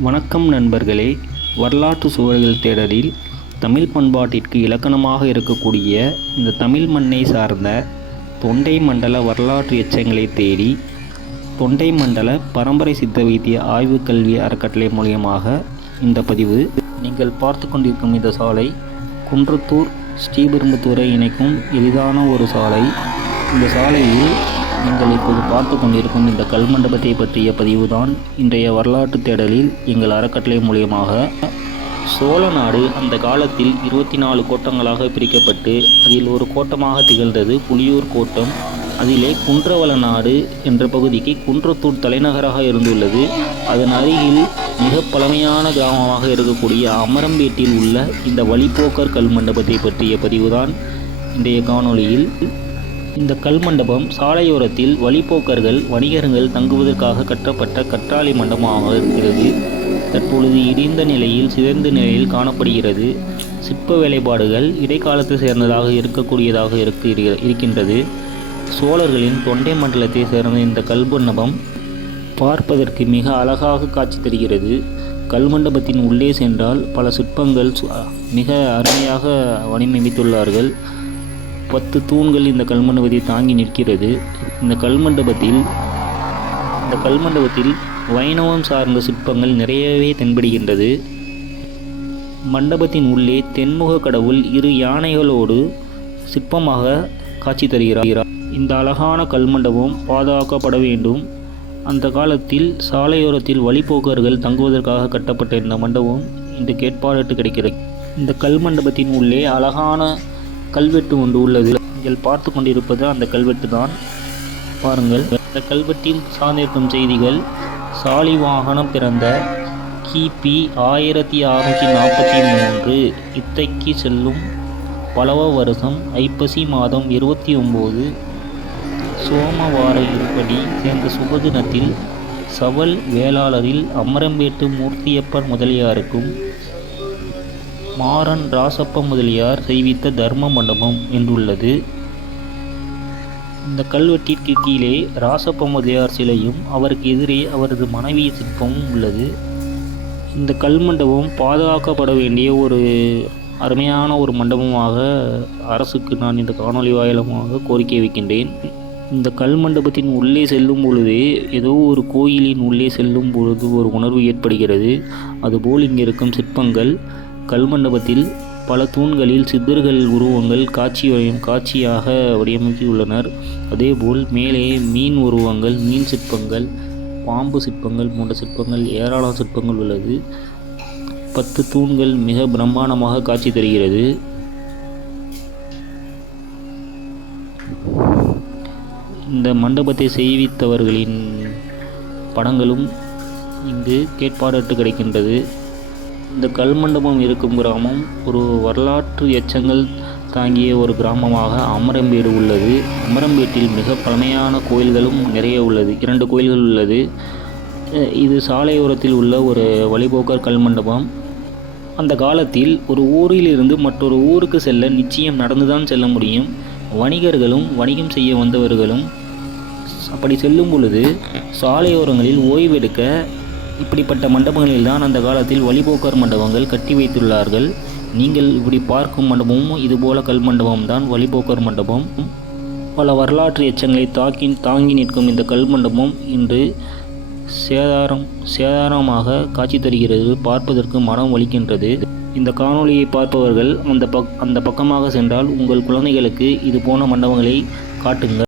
வணக்கம் நண்பர்களே. வரலாற்று சுவர்கள் தேடலில் தமிழ் பண்பாட்டிற்கு இலக்கணமாக இருக்கக்கூடிய இந்த தமிழ் மண்ணை சார்ந்த தொண்டை மண்டல வரலாற்று எச்சங்களை தேடி தொண்டை மண்டல பரம்பரை சித்த வைத்திய ஆய்வு கல்வி அறக்கட்டளை மூலியமாக இந்த பதிவு நீங்கள் பார்த்து கொண்டிருக்கும் இந்த சாலை குன்றத்தூர் ஸ்ரீபெரும்புத்தூரை இணைக்கும் எளிதான ஒரு சாலை. இந்த சாலையில் நீங்கள் இப்போது பார்த்து கொண்டிருக்கும் இந்த கல்மண்டபத்தை பற்றிய பதிவுதான் இன்றைய வரலாற்று தேடலில் எங்கள் அறக்கட்டளை மூலியமாக. சோழ நாடு அந்த காலத்தில் இருபத்தி நாலு கோட்டங்களாக பிரிக்கப்பட்டு அதில் ஒரு கோட்டமாக திகழ்ந்தது புலியூர் கோட்டம். அதிலே குன்றவள நாடு என்ற பகுதிக்கு குன்றத்தூர் தலைநகராக இருந்துள்ளது. அதன் அருகில் மிக பழமையான கிராமமாக இருக்கக்கூடிய அமரம்பேட்டில் உள்ள இந்த வழிப்போக்கர் கல் மண்டபத்தை பற்றிய பதிவுதான் இன்றைய காணொளியில் இந்த கல் மண்டபம் சாலையோரத்தில் வழிப்போக்கர்கள் வணிகர்கள் தங்குவதற்காக கட்டப்பட்ட கற்றாழை மண்டபமாக இருக்கிறது. தற்பொழுது இடிந்த நிலையில் சிதைந்த நிலையில் காணப்படுகிறது. சிற்ப வேலைப்பாடுகள் இடைக்காலத்தை சேர்ந்ததாக இருக்கக்கூடியதாக இருக்கிற- இருக்கின்றது. சோழர்களின் தொண்டை மண்டலத்தை சேர்ந்த இந்த கல் மண்டபம் பார்ப்பதற்கு மிக அழகாக காட்சி தருகிறது. கல் மண்டபத்தின் உள்ளே சென்றால் பல சிற்பங்கள் சு- மிக அருமையாக வடிவமைத்துள்ளார்கள். பத்து தூண்கள் இந்த கல்மண்டபத்தை தாங்கி நிற்கிறது. இந்த கல்மண்டபத்தில் இந்த கல்மண்டபத்தில் வைணவம் சார்ந்த சிற்பங்கள் நிறையவே தென்படுகின்றது. மண்டபத்தின் உள்ளே தென்முக கடவுள் இரு யானைகளோடு சிற்பமாக காட்சி தருகிறார். இந்த அழகான கல்மண்டபம் பாதுகாக்கப்பட வேண்டும். அந்த காலத்தில் சாலையோரத்தில் வழிப்போக்கர்கள் தங்குவதற்காக கட்டப்பட்ட இந்த மண்டபம் இன்று கேட்பாடட்டு கிடைக்கிறது. இந்த கல்மண்டபத்தின் உள்ளே அழகான கல்வெட்டு ஒன்று உள்ளது. நீங்கள் பார்த்து கொண்டிருப்பது அந்த கல்வெட்டு தான். பாருங்கள் இந்த கல்வெட்டில் சார்ந்திருக்கும் செய்திகள் சாலிவாகனம் பிறந்த கிபி ஆயிரத்தி அறுநூற்றி நாற்பத்தி மூன்று. இத்தைக்கு செல்லும் பலவ வருஷம் ஐப்பசி மாதம் இருபத்தி ஒம்பது. சோமவார இருப்படி சேர்ந்த சுபதினத்தில் சவல் வேளாளரில் அமரம்பேட்டு மூர்த்தியப்பர் முதலியாருக்கும் மாறன் ராசப்ப முதலியார் செய்வித்த தர்ம மண்டபம் என்றுள்ளது. இந்த கல்வெட்டிற்கு கீழே ராசப்ப முதலியார் சிலையும் அவருக்கு எதிரே அவரது மனைவி சிற்பமும் உள்ளது. இந்த கல் மண்டபம் பாதுகாக்கப்பட வேண்டிய ஒரு அருமையான ஒரு மண்டபமாக அரசுக்கு நான் இந்த காணொளி வாயிலமாக கோரிக்கை வைக்கின்றேன். இந்த கல் மண்டபத்தின் உள்ளே செல்லும் பொழுது ஏதோ ஒரு கோயிலின் உள்ளே செல்லும் பொழுது ஒரு உணர்வு ஏற்படுகிறது. அதுபோல் இங்கே இருக்கும் சிற்பங்கள் கல்மண்டபத்தில் பல தூண்களில் சித்தர்கள் உருவங்கள் காட்சி காட்சியாக வடிவமைக்கியுள்ளனர். அதேபோல் மேலே மீன் உருவங்கள் மீன் சிற்பங்கள் பாம்பு சிற்பங்கள் போன்ற சிற்பங்கள் ஏராளம் சிற்பங்கள் உள்ளது. பத்து தூண்கள் மிக பிரம்மாண்டமாக காட்சி தருகிறது. இந்த மண்டபத்தை செய்வித்தவர்களின் படங்களும் இங்கு கேட்பாடற்று கிடைக்கின்றது. இந்த கல் மண்டபம் இருக்கும் கிராமம் ஒரு வரலாற்று எச்சங்கள் தாங்கிய ஒரு கிராமமாக அமரம்பேடு உள்ளது. அமரம்பேட்டில் மிக பழமையான கோயில்களும் நிறைய உள்ளது. இரண்டு கோயில்கள் உள்ளது. இது சாலையோரத்தில் உள்ள ஒரு வழிபோக்கர் கல் மண்டபம் அந்த காலத்தில் ஒரு ஊரிலிருந்து மற்றொரு ஊருக்கு செல்ல நிச்சயம் நடந்துதான் செல்ல முடியும். வணிகர்களும் வணிகம் செய்ய வந்தவர்களும் அப்படி செல்லும் பொழுது சாலையோரங்களில் ஓய்வெடுக்க இப்படிப்பட்ட மண்டபங்களில் தான் அந்த காலத்தில் வழிபோக்கர் மண்டபங்கள் கட்டி வைத்துள்ளார்கள். நீங்கள் இப்படி பார்க்கும் மண்டபமும் இதுபோல கல் மண்டபம் தான் வழிபோக்கர் மண்டபம். பல வரலாற்று எச்சங்களை தாக்கி தாங்கி நிற்கும் இந்த கல் மண்டபம் இன்று சேதாரம் சேதாரமாக காட்சி தருகிறது. பார்ப்பதற்கு மனம் வலிக்கின்றது. இந்த காணொளியை பார்ப்பவர்கள் அந்த பக் அந்த பக்கமாக சென்றால் உங்கள் குழந்தைகளுக்கு இது போன மண்டபங்களை காட்டுங்கள்.